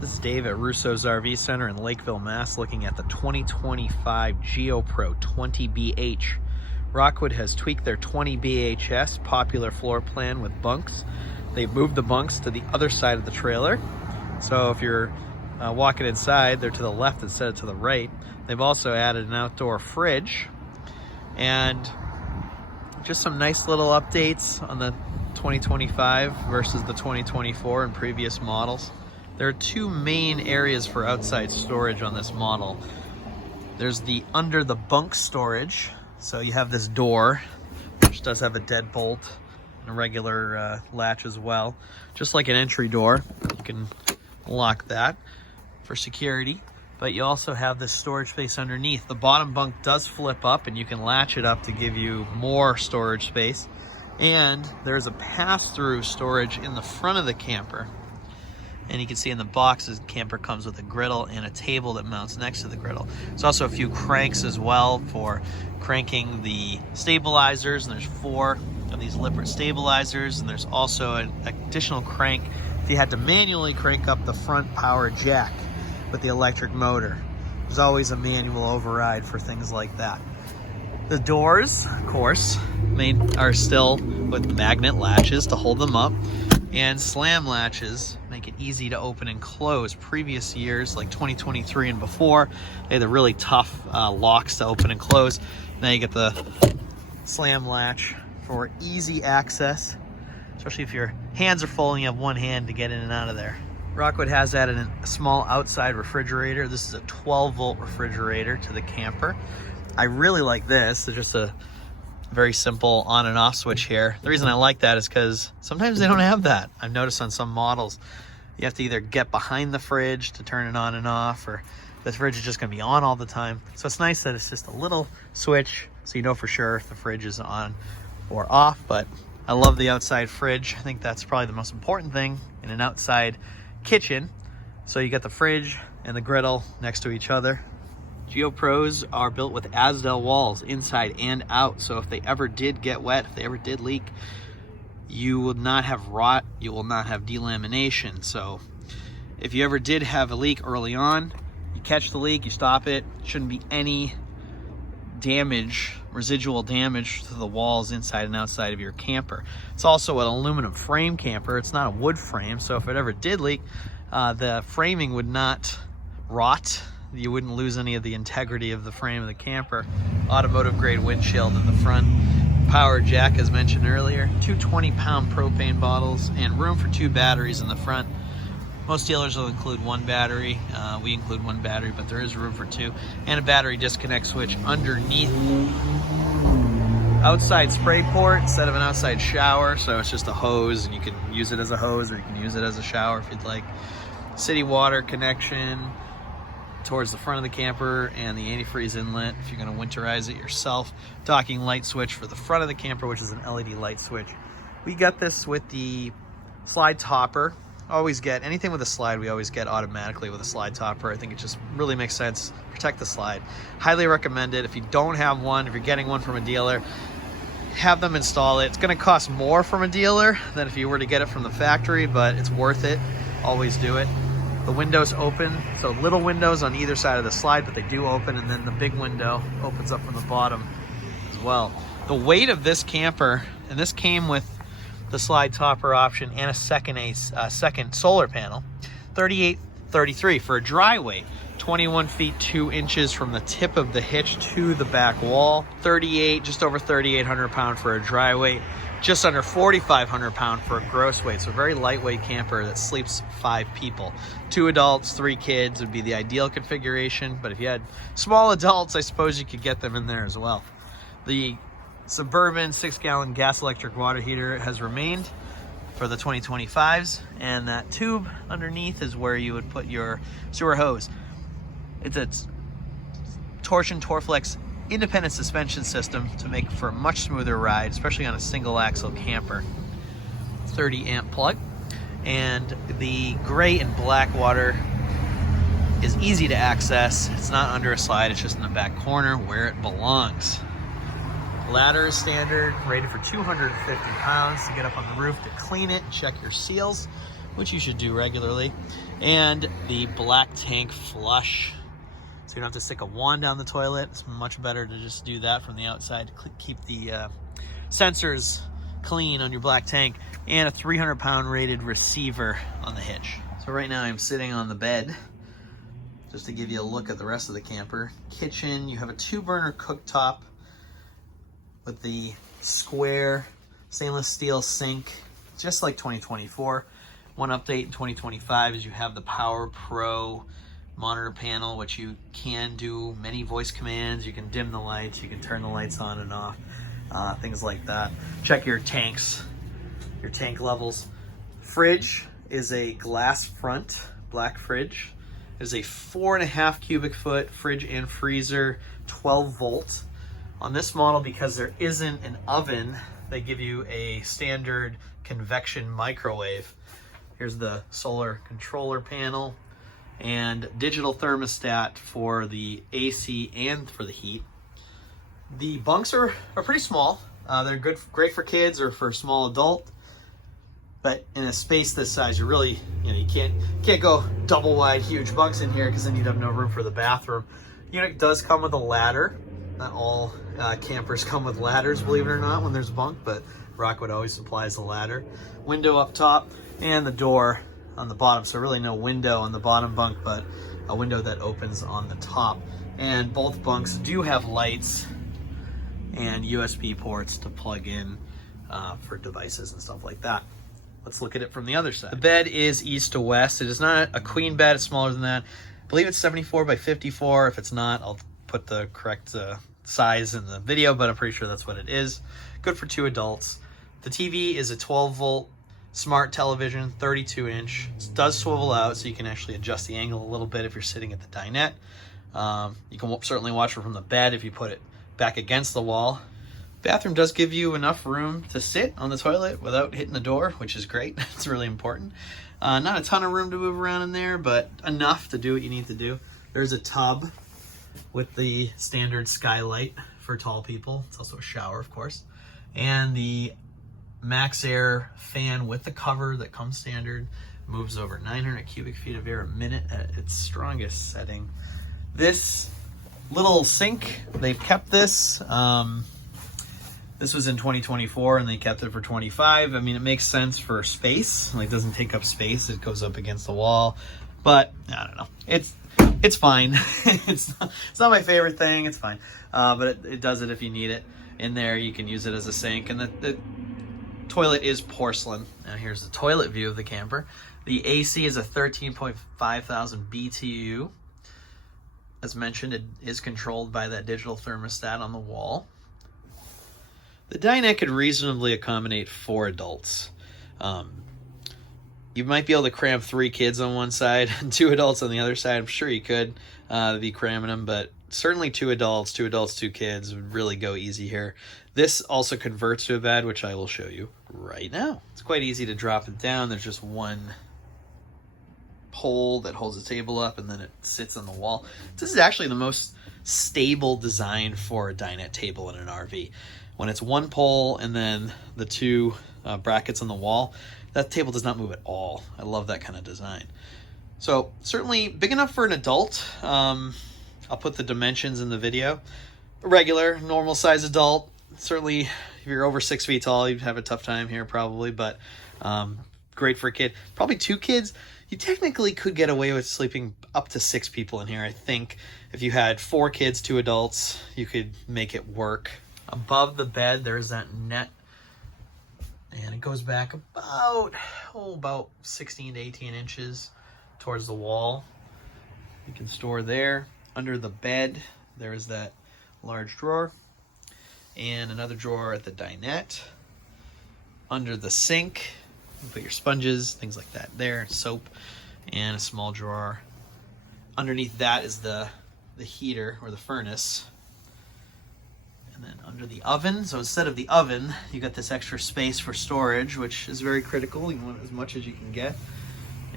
This is Dave at Russo's RV Center in Lakeville, Mass, looking at the 2025 Geo Pro 20BH. Rockwood has tweaked their 20BHS popular floor plan with bunks. They've moved the bunks to the other side of the trailer. So if you're walking inside, they're to the left instead of to the right. They've also added an outdoor fridge and just some nice little updates on the 2025 versus the 2024 and previous models. There are two main areas for outside storage on this model. There's the under the bunk storage. So you have this door, which does have a deadbolt and a regular latch as well. Just like an entry door, you can lock that for security. But you also have this storage space underneath. The bottom bunk does flip up and you can latch it up to give you more storage space. And there's a pass-through storage in the front of the camper. And you can see in the boxes, the camper comes with a griddle and a table that mounts next to the griddle. There's also a few cranks as well for cranking the stabilizers, and there's 4 of these Lippert stabilizers, and there's also an additional crank if you had to manually crank up the front power jack with the electric motor. There's always a manual override for things like that. The doors, of course, are still with magnet latches to hold them up, and slam latches make it easy to open and close. Previous years, like 2023 and before, they had the really tough locks to open and close. Now you get the slam latch for easy access, especially if your hands are full and you have one hand to get in and out of there. Rockwood has added a small outside refrigerator. This is a 12-volt refrigerator to the camper. I really like this. It's just a very simple on and off switch here. The reason I like that is because sometimes they don't have that. I've noticed on some models, you have to either get behind the fridge to turn it on and off, or the fridge is just gonna be on all the time. So it's nice that it's just a little switch so you know for sure if the fridge is on or off. But I love the outside fridge. I think that's probably the most important thing in an outside kitchen. So you got the fridge and the griddle next to each other. Geo Pros are built with Asdel walls inside and out, so if they ever did get wet, if they ever did leak, you will not have rot, you will not have delamination. So if you ever did have a leak early on, you catch the leak, you stop it. Shouldn't be any damage, residual damage to the walls inside and outside of your camper. It's also an aluminum frame camper. It's not a wood frame, so if it ever did leak, the framing would not rot. You wouldn't lose any of the integrity of the frame of the camper. Automotive grade windshield in the front. Power jack, as mentioned earlier. 2 20-pound propane bottles and room for 2 batteries in the front. Most dealers will include 1 battery. We include 1 battery, but there is room for 2. And a battery disconnect switch underneath. Outside spray port instead of an outside shower, so it's just a hose, and you can use it as a hose or you can use it as a shower if you'd like. City water connection towards the front of the camper and the antifreeze inlet if you're going to winterize it yourself. Docking light switch for the front of the camper, which is an LED light switch. We got this with the slide topper. Always get anything with a slide, we always get automatically with a slide topper. I think it just really makes sense. Protect the slide. Highly recommend it. If you don't have one, if you're getting one from a dealer, have them install it. It's going to cost more from a dealer than if you were to get it from the factory, but it's worth it. Always do it. The windows open, so little windows on either side of the slide, but they do open, and then the big window opens up from the bottom as well. The weight of this camper, and this came with the slide topper option and a second solar panel, 3833 for a dry weight, 21 feet 2 inches from the tip of the hitch to the back wall, just over 3,800 pound for a dry weight, just under 4,500 pound for a gross weight. So a very lightweight camper that sleeps 5 people. 2 adults, 3 kids would be the ideal configuration. But if you had small adults, I suppose you could get them in there as well. The Suburban 6-gallon gas electric water heater has remained for the 2025s. And that tube underneath is where you would put your sewer hose. It's a Torsion Torflex independent suspension system to make for a much smoother ride, especially on a single axle camper. 30 amp plug, and the gray and black water is easy to access. It's not under a slide, it's just in the back corner where it belongs. Ladder is standard, rated for 250 pounds to get up on the roof to clean it, check your seals, which you should do regularly. And the black tank flush. So you don't have to stick a wand down the toilet. It's much better to just do that from the outside to keep the sensors clean on your black tank. And a 300-pound rated receiver on the hitch. So right now I'm sitting on the bed just to give you a look at the rest of the camper. Kitchen, you have a 2-burner cooktop with the square stainless steel sink, just like 2024. One update in 2025 is you have the Power Pro monitor panel, which you can do many voice commands. You can dim the lights, you can turn the lights on and off, things like that. Check your tanks, your tank levels. Fridge is a glass front, black fridge. It is a 4.5 cubic foot fridge and freezer, 12 volt. On this model, because there isn't an oven, they give you a standard convection microwave. Here's the solar controller panel and digital thermostat for the AC and for the heat. The bunks are pretty small. They're great for kids or for a small adult. But in a space this size, you really, you can't go double wide, huge bunks in here because then you'd have no room for the bathroom. Unit does come with a ladder. Not all campers come with ladders, believe it or not, when there's a bunk, but Rockwood always supplies a ladder. Window up top and the door on the bottom. So really no window on the bottom bunk, but a window that opens on the top. And both bunks do have lights and USB ports to plug in for devices and stuff like that. Let's look at it from the other side. The bed is east to west. It is not a queen bed, it's smaller than that. I believe it's 74 by 54. If it's not, I'll put the correct size in the video, but I'm pretty sure that's what it is. Good for 2 adults. The TV is a 12 volt smart television, 32 inch. It does swivel out, so you can actually adjust the angle a little bit if you're sitting at the dinette. You can certainly watch it from the bed if you put it back against the wall. Bathroom does give you enough room to sit on the toilet without hitting the door, which is great. It's really important. Not a ton of room to move around in there, but enough to do what you need to do. There's a tub with the standard skylight for tall people. It's also a shower, of course. And the Max Air fan with the cover that comes standard moves over 900 cubic feet of air a minute at its strongest setting. This little sink, they've kept this. This was in 2024 and they kept it for 25. I mean, it makes sense for space. Like, it doesn't take up space. It goes up against the wall. But I don't know. It's fine. it's not my favorite thing. It's fine. But it does it if you need it. In there, you can use it as a sink. And the toilet is porcelain. Now here's the toilet view of the camper. The AC is a 13.5 thousand BTU. As mentioned, it is controlled by that digital thermostat on the wall. The dinette could reasonably accommodate 4 adults. You might be able to cram 3 kids on one side and 2 adults on the other side. I'm sure you could be cramming them, but certainly 2 adults, 2 kids would really go easy here. This also converts to a bed, which I will show you right now. It's quite easy to drop it down. There's just one pole that holds the table up and then it sits on the wall. This is actually the most stable design for a dinette table in an RV. When it's one pole and then the 2 brackets on the wall, that table does not move at all. I love that kind of design. So certainly big enough for an adult. I'll put the dimensions in the video. A regular, normal size adult. Certainly if you're over 6 feet tall, you'd have a tough time here probably, but great for a kid. Probably 2 kids. You technically could get away with sleeping up to 6 people in here. I think if you had 4 kids, 2 adults, you could make it work. Above the bed, there's that net, and it goes back about 16 to 18 inches towards the wall. You can store there. Under the bed, there is that large drawer, and another drawer at the dinette. Under the sink, you put your sponges, things like that there, soap, and a small drawer. Underneath that is the heater or the furnace. And then under the oven, so instead of the oven, you got this extra space for storage, which is very critical. You want as much as you can get.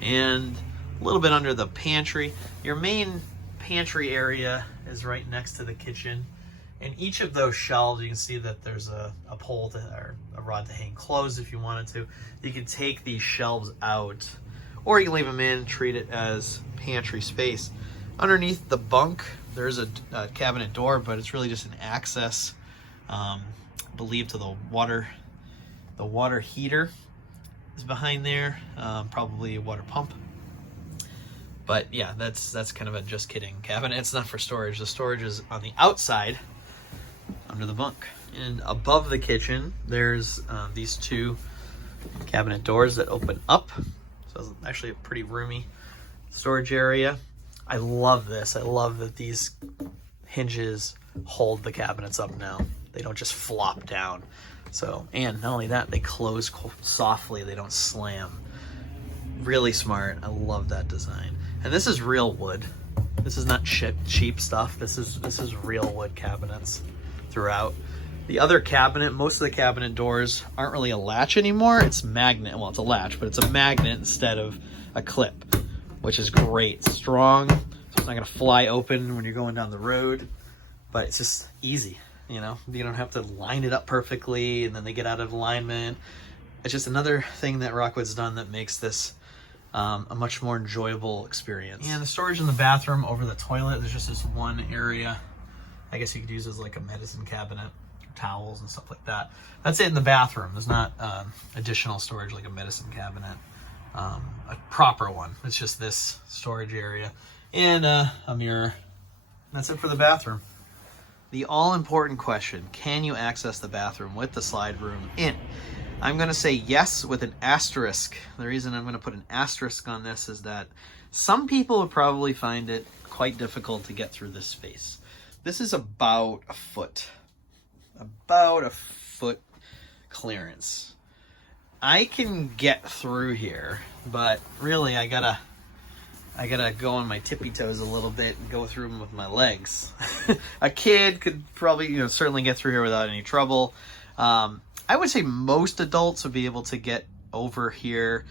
And a little bit under the pantry. Your main pantry area is right next to the kitchen. And each of those shelves, you can see that there's a pole or a rod to hang clothes if you wanted to. You can take these shelves out, or you can leave them in, treat it as pantry space. Underneath the bunk, there's a cabinet door, but it's really just an access, I believe, to the water. The water heater is behind there, probably a water pump. But yeah, that's kind of a just kidding cabinet. It's not for storage. The storage is on the outside under the bunk. And above the kitchen, there's these two cabinet doors that open up. So it's actually a pretty roomy storage area. I love this. I love that these hinges hold the cabinets up now. They don't just flop down. So, and not only that, they close softly. They don't slam. Really smart. I love that design. And this is real wood. This is not cheap stuff. This is real wood cabinets throughout. The other cabinet, most of the cabinet doors aren't really a latch anymore. It's magnet. Well, it's a latch, but it's a magnet instead of a clip, which is great. It's strong, so it's not gonna fly open when you're going down the road, but it's just easy. You know, you don't have to line it up perfectly and then they get out of alignment. It's just another thing that Rockwood's done that makes this a much more enjoyable experience. And the storage in the bathroom over the toilet, there's just this one area. I guess you could use as like a medicine cabinet, towels and stuff like that. That's it in the bathroom. There's not additional storage like a medicine cabinet, a proper one. It's just this storage area and a mirror. That's it for the bathroom. The all-important question, can you access the bathroom with the slide room in? I'm going to say yes with an asterisk. The reason I'm going to put an asterisk on this is that some people would probably find it quite difficult to get through this space. This is about a foot clearance. I can get through here, but really I gotta go on my tippy toes a little bit and go through them with my legs. A kid could probably, certainly get through here without any trouble. I would say most adults would be able to get over here.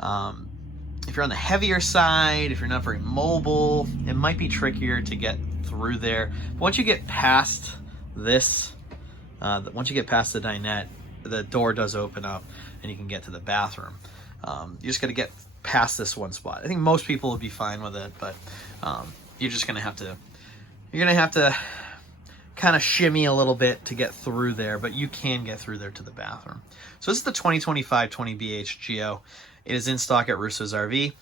If you're on the heavier side, if you're not very mobile, it might be trickier to get through there. But once you get past this, once you get past the dinette, the door does open up and you can get to the bathroom. You just got to get past this one spot. I think most people would be fine with it, but you're just gonna have to kind of shimmy a little bit to get through there, but you can get through there to the bathroom. So this is the 2025 20BH Geo. It is in stock at Russo's RV.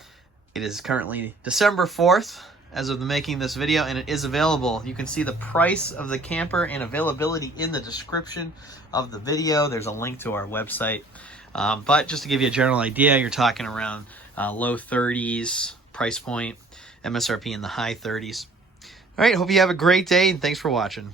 It is currently December 4th as of the making this video, and it is available. You can see the price of the camper and availability in the description of the video. There's a link to our website. But just to give you a general idea, you're talking around low 30s price point, MSRP in the high 30s. All right, hope you have a great day, and thanks for watching.